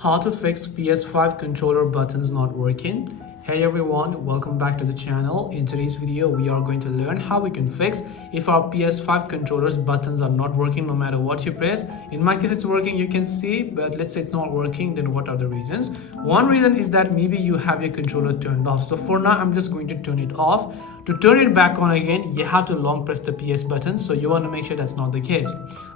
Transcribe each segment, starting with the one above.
How to fix PS5 controller buttons not working. Hey everyone, welcome back to the channel. In today's video, we are going to learn how we can fix if our PS5 controller's buttons are not working no matter what you press. In my case, it's working, you can see, but let's say it's not working, then what are the reasons? One reason is that maybe you have your controller turned off. So for now, I'm just going to turn it off. To turn it back on again, you have to long press the PS button. So you want to make sure that's not the case.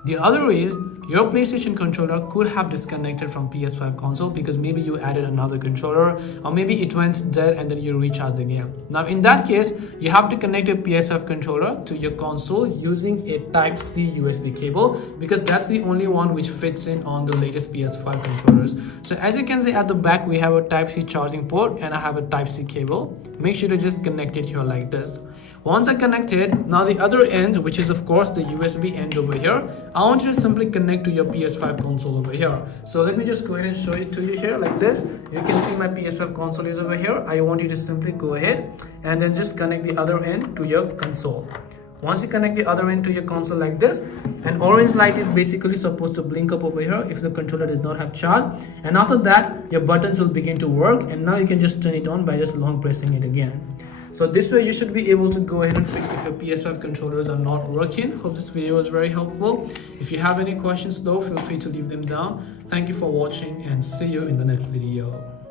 The other is your PlayStation controller could have disconnected from PS5 console because maybe you added another controller, or maybe it went dead and then you recharged again. Now in that case, you have to connect your PS5 controller to your console using a Type-C USB cable, because that's the only one which fits in on the latest PS5 controllers. So as you can see at the back, we have a Type-C charging port and I have a Type-C cable. Make sure to just connect it here like this. Once I connect it, now the other end, which is of course the USB end over here, I want you to simply connect to your PS5 console over here. So let me just go ahead and show it to you here like this. You can see my PS5 console is over here. I want you to simply go ahead and then just connect the other end to your console. Once you connect the other end to your console like this, an orange light is basically supposed to blink up over here if the controller does not have charge, and after that your buttons will begin to work, and now you can just turn it on by just long pressing it again. So this way you should be able to go ahead and fix if your PS5 controllers are not working. Hope this video was very helpful. If you have any questions though, feel free to leave them down. Thank you for watching and see you in the next video.